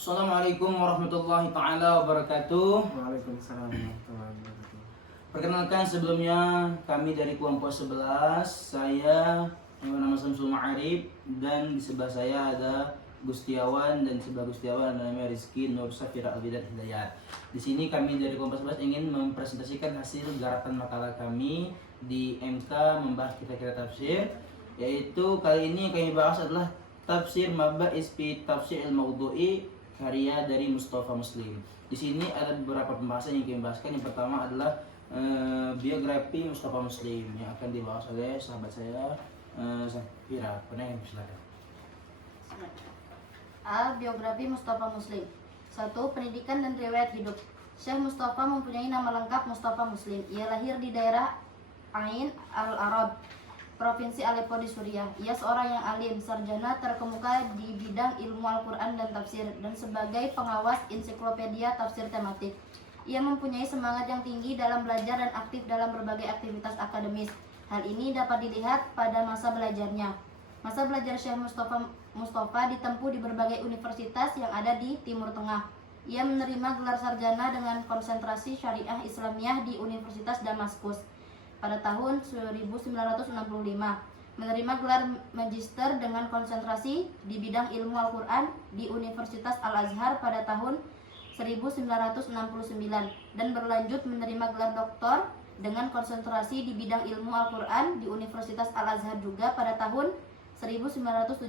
Assalamualaikum warahmatullahi taala wabarakatuh. Waalaikumsalam warahmatullahi wabarakatuh. Perkenalkan sebelumnya kami dari kelompok 11. Saya yang bernama Samsul Ma'arif dan di sebelah saya ada Gustiawan dan di sebelah Gustiawan ada namanya Rizky Nur Safira Albidat Hidayat. Di sini kami dari kelompok 11 ingin mempresentasikan hasil garapan makalah kami di MK membahas kira-kira tafsir, yaitu kali ini yang kami bahas adalah tafsir Mabahis fi Tafsir al-Mawdu'i karya dari Mustafa Muslim. Di sini ada beberapa pembahasan yang kami bahaskan. Yang pertama adalah biografi Mustafa Muslim yang akan dibahas oleh sahabat saya Safira. Silakan. A. Biografi Mustafa Muslim. 1. Pendidikan dan riwayat hidup. Syekh Mustafa mempunyai nama lengkap Mustafa Muslim. Ia lahir di daerah Ain al-Arab, Provinsi Aleppo di Suriah. Ia seorang yang alim, sarjana terkemuka di bidang ilmu Al-Quran dan tafsir, dan sebagai pengawas ensiklopedia tafsir tematik. Ia mempunyai semangat yang tinggi dalam belajar dan aktif dalam berbagai aktivitas akademis. Hal ini dapat dilihat pada masa belajarnya. Masa belajar Syekh Mustafa ditempuh di berbagai universitas yang ada di Timur Tengah. Ia menerima gelar sarjana dengan konsentrasi syariah Islamiyah di Universitas Damaskus pada tahun 1965, menerima gelar magister dengan konsentrasi di bidang ilmu Al-Quran di Universitas Al-Azhar pada tahun 1969, dan berlanjut menerima gelar doktor dengan konsentrasi di bidang ilmu Al-Quran di Universitas Al-Azhar juga pada tahun 1974.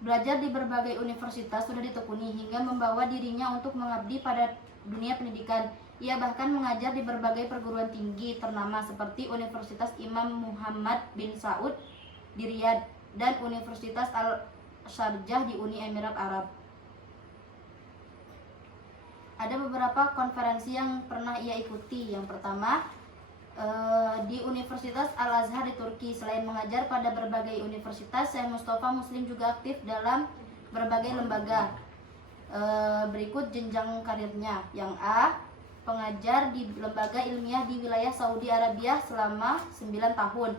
Belajar di berbagai universitas sudah ditekuni hingga membawa dirinya untuk mengabdi pada dunia pendidikan. Ia bahkan mengajar di berbagai perguruan tinggi ternama seperti Universitas Imam Muhammad bin Saud di Riyadh dan Universitas Al-Sharjah di Uni Emirat Arab. Ada beberapa konferensi yang pernah ia ikuti. Yang pertama, di Universitas Al-Azhar di Turki. Selain mengajar pada berbagai universitas, Syekh Mustafa Muslim juga aktif dalam berbagai lembaga. Berikut jenjang karirnya. Yang A, pengajar di lembaga ilmiah di wilayah Saudi Arabia selama 9 tahun.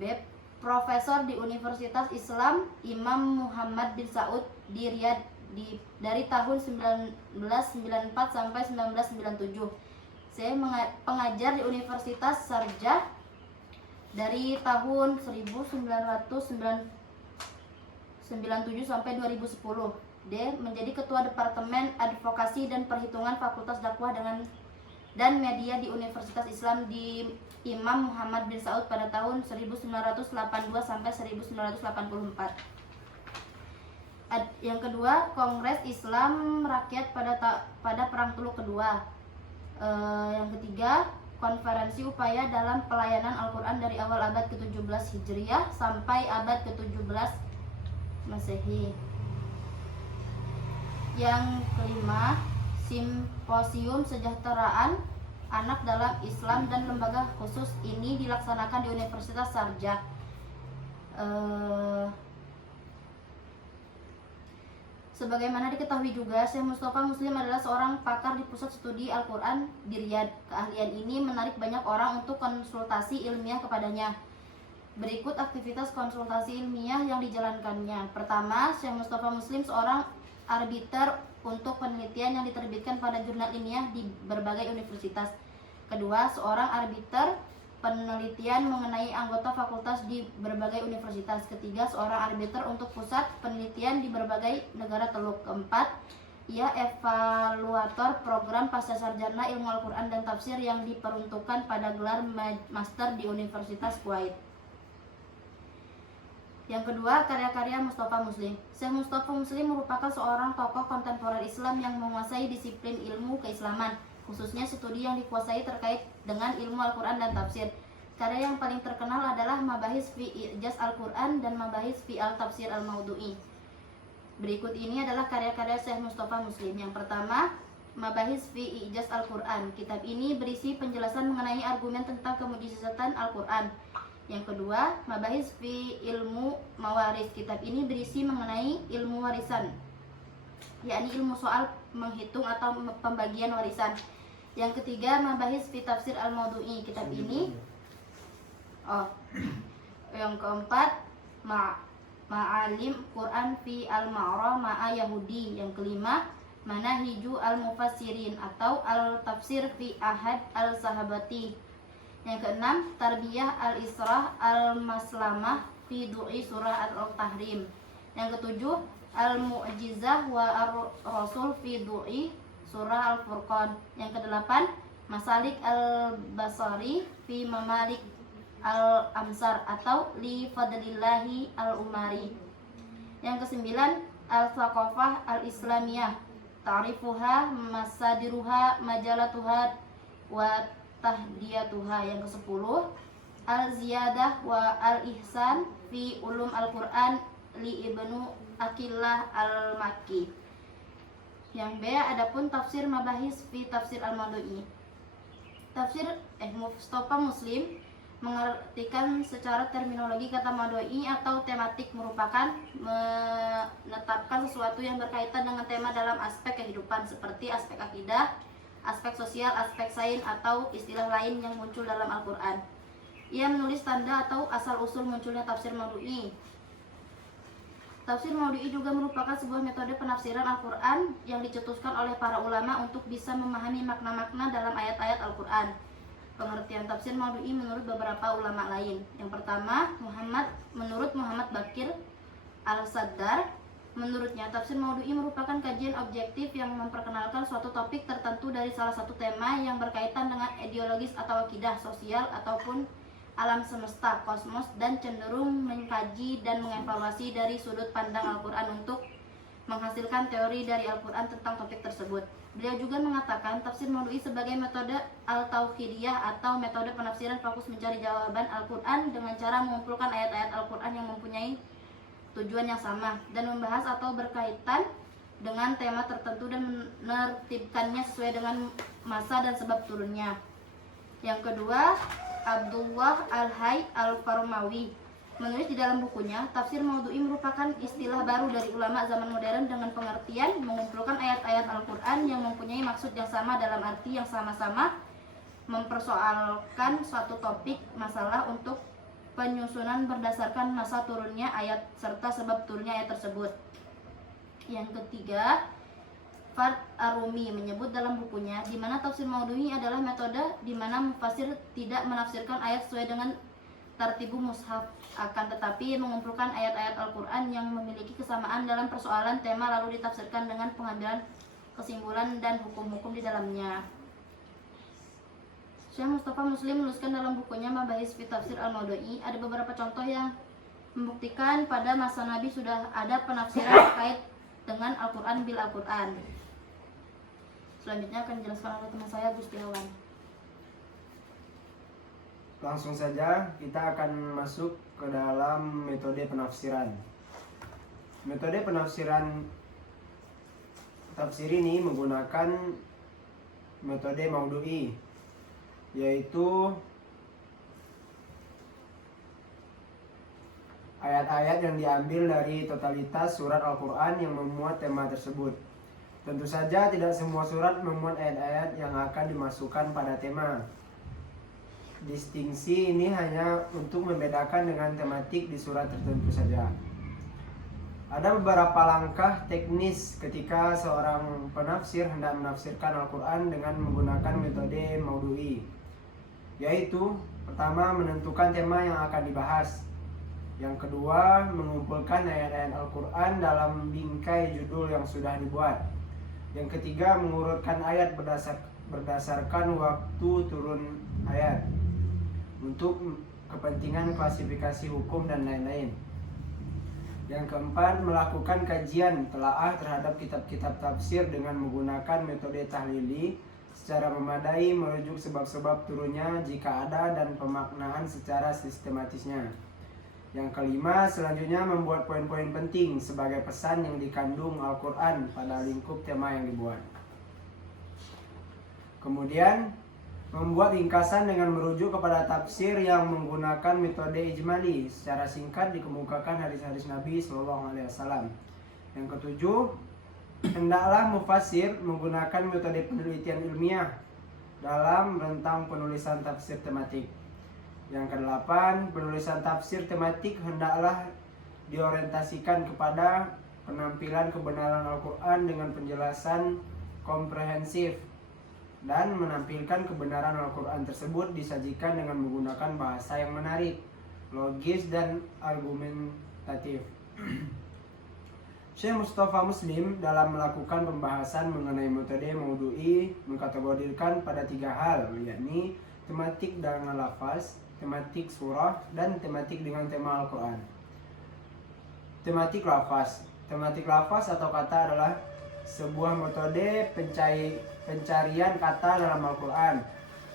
B, profesor di Universitas Islam Imam Muhammad bin Saud di Riyadh dari tahun 1994 sampai 1997. C, pengajar di Universitas Sharjah dari tahun 1997 sampai 2010. D, menjadi ketua Departemen Advokasi dan Perhitungan Fakultas Dakwah dan Media di Universitas Islam di Imam Muhammad bin Saud pada tahun 1982 sampai 1984. Yang kedua, Kongres Islam Rakyat pada Perang Teluk Kedua. Yang ketiga, konferensi upaya dalam pelayanan Al-Quran dari awal abad ke-17 Hijriah sampai abad ke-17 Masehi. Yang kelima, Simposium Sejahteraan Anak dalam Islam dan lembaga khusus ini dilaksanakan di Universitas Sharjah. Sebagaimana diketahui juga, Syekh Mustafa Muslim adalah seorang pakar di pusat studi Al-Quran di Riyadh. Keahlian ini menarik banyak orang untuk konsultasi ilmiah kepadanya. Berikut aktivitas konsultasi ilmiah yang dijalankannya. Pertama, Syekh Mustafa Muslim seorang arbiter untuk penelitian yang diterbitkan pada jurnal ilmiah di berbagai universitas. Kedua, seorang arbiter penelitian mengenai anggota fakultas di berbagai universitas. Ketiga, seorang arbiter untuk pusat penelitian di berbagai negara teluk. Keempat, ia evaluator program pascasarjana ilmu Al-Quran dan tafsir yang diperuntukkan pada gelar master di Universitas Kuwait. Yang kedua, karya-karya Mustafa Muslim. Syekh Mustafa Muslim merupakan seorang tokoh kontemporer Islam yang menguasai disiplin ilmu keislaman, khususnya studi yang dikuasai terkait dengan ilmu Al-Quran dan tafsir. Karya yang paling terkenal adalah Mabahis fi I'jaz Al-Quran dan Mabahis fi Al-Tafsir Al-Mawdu'i. Berikut ini adalah karya-karya Syekh Mustafa Muslim. Yang pertama, Mabahis fi I'jaz Al-Quran. Kitab ini berisi penjelasan mengenai argumen tentang kemujizatan Al-Quran. Yang kedua, Mabahis fi Ilmu Mawaris. Kitab ini berisi mengenai ilmu warisan, yakni ilmu soal menghitung atau pembagian warisan. Yang ketiga, Mabahis fi Tafsir Al-Mawdu'i. Kitab ini yang keempat, Ma'alim Quran fi al-Ma'ra ma'a Yahudi. Yang kelima, Manahiju al-Mufassirin atau al-Tafsir fi Ahad al-Sahabati. Yang keenam, Tarbiyah al-Israh al-Maslamah fi Du'i Surah al-Tahrim. Yang ketujuh, Al-Mu'jizah wa ar-Rasul fi Du'i Surah Al-Furqan. Yang kedelapan, Masalik al-Basari fi Mamalik al-Amsar atau li Fadlillahi al-Umari. Yang kesembilan, Al-Thaqafah al-Islamiyah, ta'rifuha, masadiruha, majalatuha wa tahdiyatuha. Yang kesepuluh, Al-Ziyadah wa al-Ihsan fi Ulum Al-Quran li Ibnu Aqillah al-Makki. Yang B, adapun tafsir mabahis fi tafsir al-Maudu'i. Tafsir Mustafa Muslim mengartikan secara terminologi kata maudu'i atau tematik merupakan menetapkan sesuatu yang berkaitan dengan tema dalam aspek kehidupan seperti aspek akidah, aspek sosial, aspek sains atau istilah lain yang muncul dalam Al-Quran. Ia menulis tanda atau asal-usul munculnya tafsir maudu'i. Tafsir maudu'i juga merupakan sebuah metode penafsiran Al-Quran yang dicetuskan oleh para ulama untuk bisa memahami makna-makna dalam ayat-ayat Al-Quran. Pengertian tafsir maudu'i menurut beberapa ulama lain. Yang pertama, menurut Muhammad Bakir Al-Saddar, menurutnya tafsir maudu'i merupakan kajian objektif yang memperkenalkan suatu topik tertentu dari salah satu tema yang berkaitan dengan ideologis atau akidah, sosial, ataupun alam semesta, kosmos, dan cenderung mengkaji dan mengevaluasi dari sudut pandang Al-Quran untuk menghasilkan teori dari Al-Quran tentang topik tersebut. Beliau juga mengatakan tafsir maudu'i sebagai metode al-tauhidiyah atau metode penafsiran fokus mencari jawaban Al-Quran dengan cara mengumpulkan ayat-ayat Al-Quran yang mempunyai tujuan yang sama dan membahas atau berkaitan dengan tema tertentu dan menertibkannya sesuai dengan masa dan sebab turunnya. Yang kedua, Abdullah Al-Hay Al-Farmawi menulis di dalam bukunya, tafsir maudu'i merupakan istilah baru dari ulama zaman modern dengan pengertian mengumpulkan ayat-ayat Al-Quran yang mempunyai maksud yang sama dalam arti yang sama-sama mempersoalkan suatu topik masalah untuk penyusunan berdasarkan masa turunnya ayat serta sebab turunnya ayat tersebut. Yang ketiga, Fard Ar-Rumi menyebut dalam bukunya di mana tafsir maudu'i adalah metode di mana mufasir tidak menafsirkan ayat sesuai dengan tartibu mushaf, akan tetapi mengumpulkan ayat-ayat Al-Quran yang memiliki kesamaan dalam persoalan tema lalu ditafsirkan dengan pengambilan kesimpulan dan hukum-hukum di dalamnya. Syekh Mustafa Muslim menuliskan dalam bukunya Mabahis fi Tafsir Al-Maudu'i ada beberapa contoh yang membuktikan pada masa Nabi sudah ada penafsiran terkait dengan Al-Quran bil Al-Quran. Selanjutnya akan dijelaskan oleh teman saya Gustiawan. Langsung saja kita akan masuk ke dalam metode penafsiran. Metode penafsiran tafsir ini menggunakan metode maudu'i, yaitu ayat-ayat yang diambil dari totalitas surat Al-Quran yang memuat tema tersebut. Tentu saja tidak semua surat memuat ayat-ayat yang akan dimasukkan pada tema. Distingsi ini hanya untuk membedakan dengan tematik di surat tertentu saja. Ada beberapa langkah teknis ketika seorang penafsir hendak menafsirkan Al-Quran dengan menggunakan metode maudu'i, yaitu pertama menentukan tema yang akan dibahas. Yang kedua, mengumpulkan ayat-ayat Al-Quran dalam bingkai judul yang sudah dibuat. Yang ketiga, mengurutkan ayat berdasarkan waktu turun ayat untuk kepentingan klasifikasi hukum dan lain-lain. Yang keempat, melakukan kajian telaah terhadap kitab-kitab tafsir dengan menggunakan metode tahlili secara memadai, merujuk sebab-sebab turunnya jika ada dan pemaknaan secara sistematisnya. Yang kelima, selanjutnya membuat poin-poin penting sebagai pesan yang dikandung Al-Quran pada lingkup tema yang dibuat. Kemudian, membuat ringkasan dengan merujuk kepada tafsir yang menggunakan metode ijmali, secara singkat dikemukakan hadis-hadis Nabi SAW. Yang ketujuh, hendaklah mufassir menggunakan metode penelitian ilmiah dalam rentang penulisan tafsir tematik. Yang kedelapan, penulisan tafsir tematik hendaklah diorientasikan kepada penampilan kebenaran Al-Quran dengan penjelasan komprehensif, dan menampilkan kebenaran Al-Quran tersebut disajikan dengan menggunakan bahasa yang menarik, logis, dan argumentatif. Syekh Mustafa Muslim dalam melakukan pembahasan mengenai metode maudu'i mengkategorikan pada 3 hal, yakni tematik dengan lafaz, tematik surah, dan tematik dengan tema Al-Quran. Tematik lafaz. Tematik lafaz atau kata adalah sebuah metode pencarian kata dalam Al-Quran.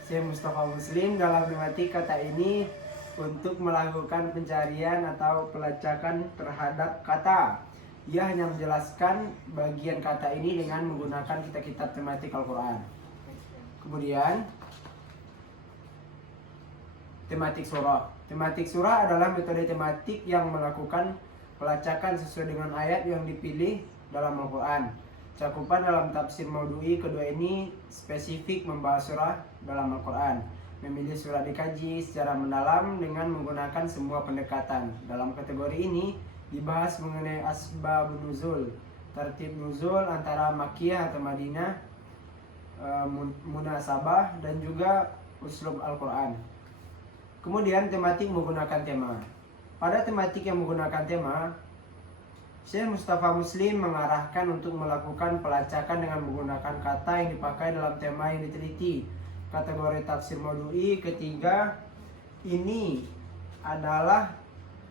Syekh Mustafa Muslim dalam tematik kata ini untuk melakukan pencarian atau pelacakan terhadap kata. Ia hanya menjelaskan bagian kata ini dengan menggunakan kitab-kitab tematik Al-Quran. Kemudian tematik surah. Tematik surah adalah metode tematik yang melakukan pelacakan sesuai dengan ayat yang dipilih dalam Al-Quran. Cakupan dalam tafsir maudu'i kedua ini spesifik membahas surah dalam Al-Quran. Memilih surah dikaji secara mendalam dengan menggunakan semua pendekatan. Dalam kategori ini dibahas mengenai asbab nuzul, tertib nuzul antara Makkiyah atau Madinah, munasabah, dan juga uslub Al-Quran. Kemudian tematik menggunakan tema. Pada tematik yang menggunakan tema, Syekh Mustafa Muslim mengarahkan untuk melakukan pelacakan dengan menggunakan kata yang dipakai dalam tema yang diteliti. Kategori tafsir maudu'i ketiga ini adalah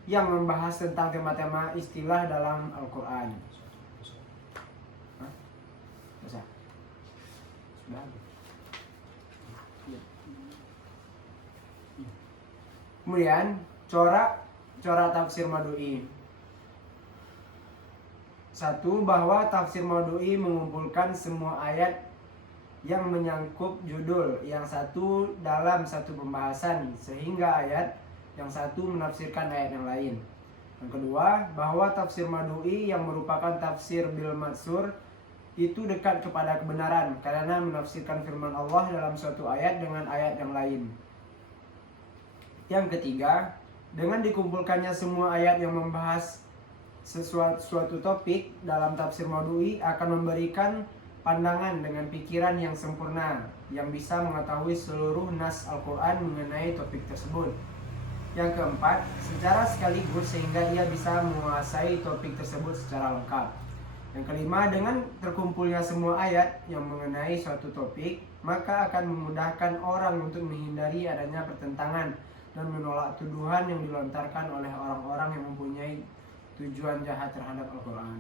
yang membahas tentang tema-tema istilah dalam Al-Quran. Sudah. Kemudian corak tafsir maudu'i. 1. Bahwa tafsir maudu'i mengumpulkan semua ayat yang menyangkut judul yang satu dalam satu pembahasan, sehingga ayat yang satu menafsirkan ayat yang lain. Yang kedua, bahwa tafsir maudu'i yang merupakan tafsir bil matsur itu dekat kepada kebenaran karena menafsirkan firman Allah dalam suatu ayat dengan ayat yang lain. Yang ketiga, dengan dikumpulkannya semua ayat yang membahas suatu topik dalam tafsir maudu'i akan memberikan pandangan dengan pikiran yang sempurna yang bisa mengetahui seluruh nas Al-Quran mengenai topik tersebut. Yang keempat, secara sekaligus sehingga ia bisa menguasai topik tersebut secara lengkap. Yang kelima, dengan terkumpulnya semua ayat yang mengenai suatu topik, maka akan memudahkan orang untuk menghindari adanya pertentangan dan menolak tuduhan yang dilontarkan oleh orang-orang yang mempunyai tujuan jahat terhadap Al-Quran.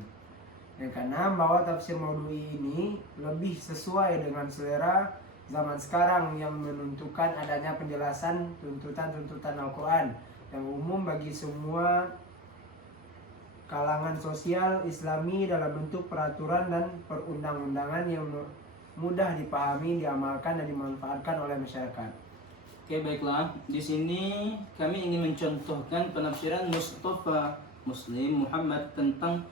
Yang keenam, bahwa tafsir maudu'i ini lebih sesuai dengan selera zaman sekarang yang menentukan adanya penjelasan tuntutan-tuntutan Al-Quran yang umum bagi semua kalangan sosial Islami dalam bentuk peraturan dan perundang-undangan yang mudah dipahami, diamalkan, dan dimanfaatkan oleh masyarakat. Oke, baiklah. Di sini kami ingin mencontohkan penafsiran Mustafa Muslim Muhammad tentang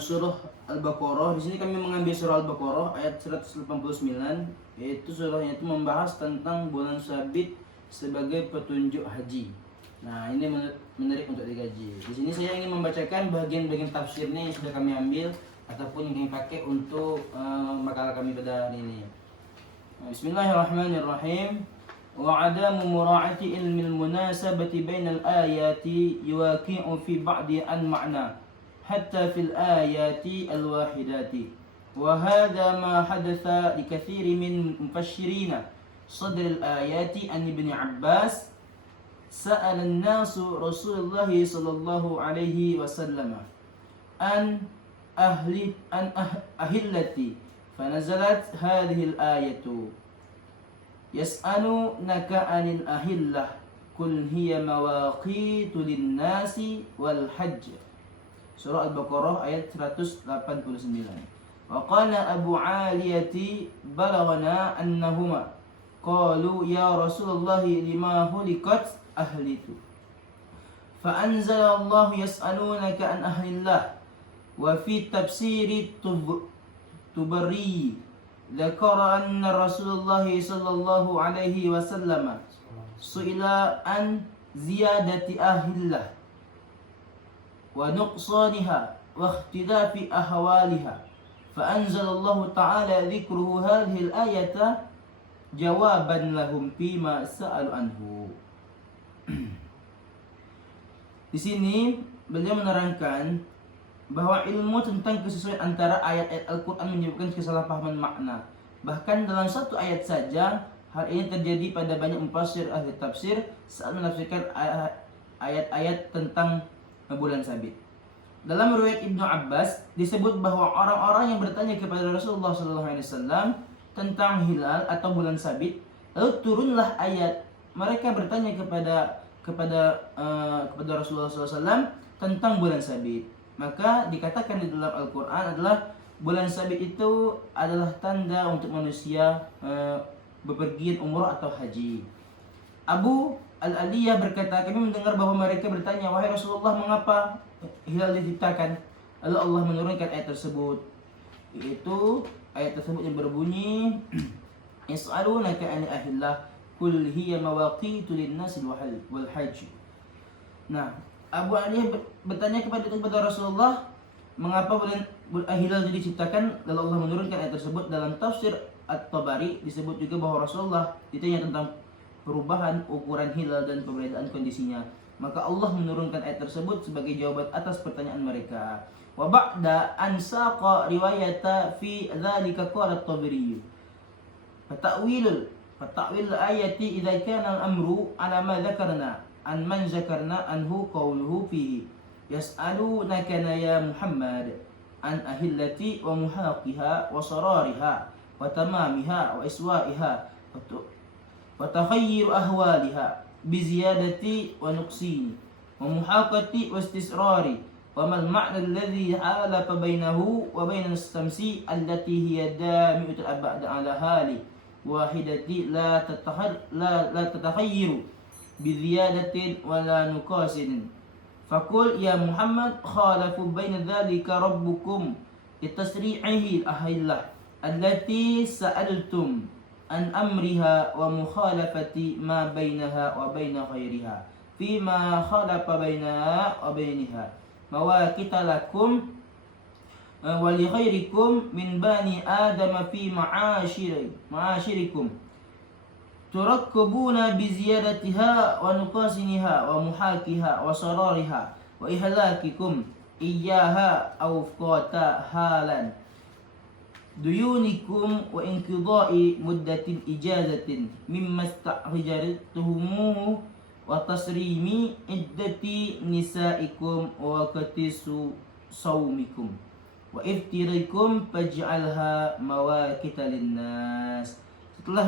surah Al-Baqarah. Di sini kami mengambil surah Al-Baqarah ayat 189, yaitu surahnya itu membahas tentang bulan sabit sebagai petunjuk haji. Nah, ini menarik untuk dikaji. Di sini saya ingin membacakan bagian-bagian tafsirnya yang sudah kami ambil ataupun yang kami pakai untuk makalah kami pada hari ini. Bismillahirrahmanirrahim. وعدم مراعاة علم المناسبة بين الآيات يواقع في بعض المعنى حتى في الآيات الواحدات وهذا ما حدث لكثير من مفسرين صدر الآيات عن ابن عباس سأل الناس رسول الله صلى الله عليه وسلم عن أهلتي فنزلت هذه الآية يسألونك عن الأهلة قل هي مواقيت للناس والحج. Surah Al-Baqarah ayat 189. وقال أبو عالية بلغنا أنهما قالوا يا رسول الله لما هلكت أهلته فأنزل الله يسألونك عن أهل الله. وفي تفسير الطبري ذكر أن رسول الله صلى الله عليه وسلم سئل عن زيادة أهله ونقصانها واختلاف أحوالها فأنزل الله تعالى ذكره هذه الآية جوابا لهم فيما سألوا عنه. Di sini beliau menerangkan bahwa ilmu tentang kesesuaian antara ayat-ayat Al-Quran menyebabkan kesalahpahaman makna. Bahkan dalam satu ayat saja, hal ini terjadi pada banyak mufassir ahli tafsir saat menafsirkan ayat-ayat tentang bulan sabit. Dalam riwayat Ibnu Abbas disebut bahwa orang-orang yang bertanya kepada Rasulullah SAW tentang hilal atau bulan sabit, lalu turunlah ayat. Mereka bertanya kepada Rasulullah SAW tentang bulan sabit. Maka dikatakan di dalam Al-Quran adalah bulan sabit itu adalah tanda untuk manusia bepergian umrah atau haji. Abu Al-Aliyah berkata, kami mendengar bahwa mereka bertanya, wahai Rasulullah, mengapa hilal diciptakan? Lalu Allah menurunkan ayat tersebut, yaitu ayat tersebut yang berbunyi Yas'alunaka 'anil ahillah qul hiya mawaqitu lin-nasi wal hajj. Nah, Abu Aliyah bertanya kepada Rasulullah, mengapa bulan hilal diciptakan? Lalu Allah menurunkan ayat tersebut. Dalam tafsir At-Tabari disebut juga bahwa Rasulullah ditanya tentang perubahan ukuran hilal dan perbedaan kondisinya. Maka Allah menurunkan ayat tersebut sebagai jawaban atas pertanyaan mereka. Wa ba'da an saqa riwayata fi dzalika qala at-Tabari. Fata'wil ayati idza kana al-amru ala ma dzakarna an man dzakarna anhu qawluhu fihi yas'alunaka ya Muhammad an ahillati wa muhaqiha wa sarariha wa tamamiha wa iswa'iha wa takhayyur ahwaliha bi ziyadati wa nuqsin wa muhaqati wa istisrari wa mal ma'na alladhi halafa bainahu wa bain as-samsi allati hiya dami'atu al-ab'ad ala hali wahidati la tatakhayyiru bi ziyadatin wa la nuqasin. Faqul ya Muhammad khalafu baina dhalika rabbukum litasri'ihi ahillah allati sa'altum an amriha wa mukhalafati ma bainaha wa baina khairiha fima khalafa bainaha wa bainaha mawaqita lakum wa li khairikum min bani adam fi ma'ashirikum turakkabuna bi ziyadatiha wa nuqasiniha wa muhakiha wa sarariha wa ihlakikum iyyaha aw qata halan duyunikum wa inqidai muddatin ijazatin mimma istahjartumuhu wa tasrimi iddati nisaikum wa qatisu saumikum wa iftirikum faj'alha mawaqita linnas. Setelah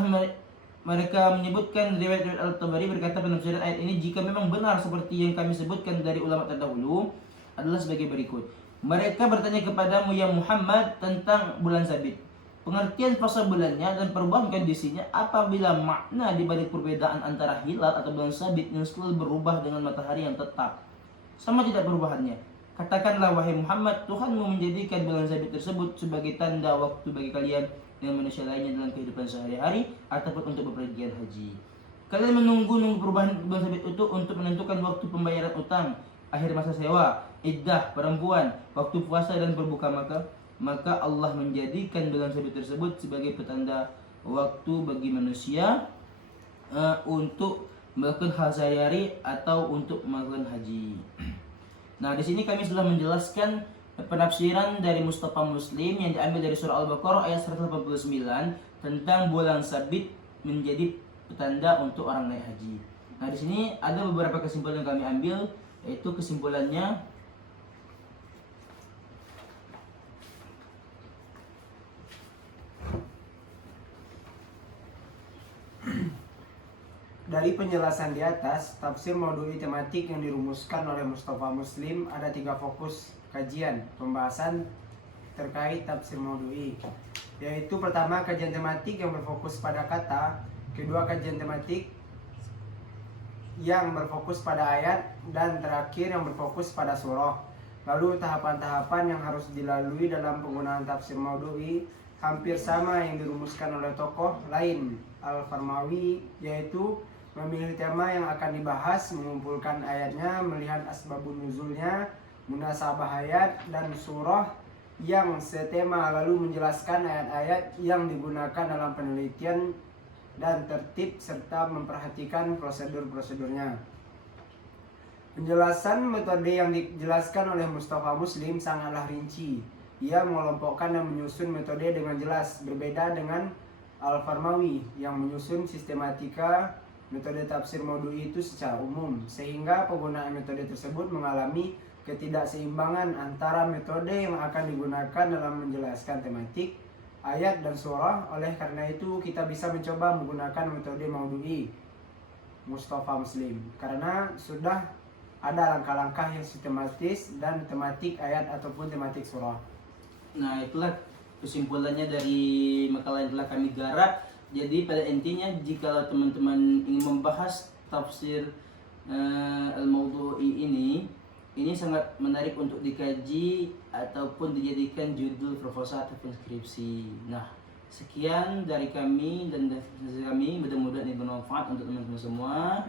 mereka menyebutkan riwayat Al-Tabari berkata penafsiran ayat ini, jika memang benar seperti yang kami sebutkan dari ulama terdahulu, adalah sebagai berikut. Mereka bertanya kepadamu ya Muhammad tentang bulan sabit, pengertian fasa bulannya dan perubahan kondisinya apabila makna di balik perbedaan antara hilal atau bulan sabit yang selalu berubah dengan matahari yang tetap sama tidak perubahannya. Katakanlah wahai Muhammad, Tuhanmu menjadikan bulan sabit tersebut sebagai tanda waktu bagi kalian dan manusia lainnya dalam kehidupan sehari-hari ataupun untuk bepergian haji. Kalian menunggu perubahan bulan sabit itu untuk menentukan waktu pembayaran utang, akhir masa sewa, iddah perempuan, waktu puasa dan berbuka, maka Allah menjadikan bulan sabit tersebut sebagai petanda waktu bagi manusia untuk melakukan hal sehari-hari atau untuk melakukan haji. Nah, di sini kami sudah menjelaskan penafsiran dari Mustafa Muslim yang diambil dari surah Al-Baqarah ayat 189 tentang bulan sabit menjadi petanda untuk orang naik haji. Nah, di sini ada beberapa kesimpulan yang kami ambil, yaitu kesimpulannya dari penjelasan di atas, tafsir maudhu'i tematik yang dirumuskan oleh Mustafa Muslim ada 3 fokus kajian pembahasan terkait tafsir maudhu'i, yaitu pertama kajian tematik yang berfokus pada kata, kedua kajian tematik yang berfokus pada ayat, dan terakhir yang berfokus pada surah. Lalu tahapan-tahapan yang harus dilalui dalam penggunaan tafsir maudhu'i hampir sama yang dirumuskan oleh tokoh lain Al-Farmawi, yaitu memilih tema yang akan dibahas, mengumpulkan ayatnya, melihat asbabun nuzulnya, munasabah ayat dan surah yang setema, lalu menjelaskan ayat-ayat yang digunakan dalam penelitian dan tertib serta memperhatikan prosedur-prosedurnya. Penjelasan metode yang dijelaskan oleh Mustafa Muslim sangatlah rinci. Ia mengelompokkan dan menyusun metode dengan jelas, berbeda dengan Al-Farmawi yang menyusun sistematika metode tafsir maudu'i itu secara umum, sehingga penggunaan metode tersebut mengalami ketidakseimbangan antara metode yang akan digunakan dalam menjelaskan tematik ayat dan surah. Oleh karena itu kita bisa mencoba menggunakan metode maudu'i Mustafa Muslim karena sudah ada langkah-langkah yang sistematis dan tematik ayat ataupun tematik surah. Nah, itulah kesimpulannya dari makalah yang telah kami garap. Jadi pada intinya jika teman-teman ingin membahas tafsir al-mawdu'i ini sangat menarik untuk dikaji ataupun dijadikan judul proposal ataupun skripsi. Nah, sekian dari kami dan dari kami, mudah-mudahan ini bermanfaat untuk teman-teman semua.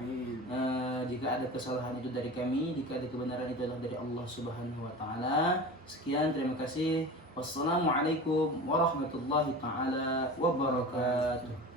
Jika ada kesalahan itu dari kami, jika ada kebenaran itu adalah dari Allah Subhanahu wa taala. Sekian, terima kasih. Wassalamualaikum warahmatullahi taala wabarakatuh.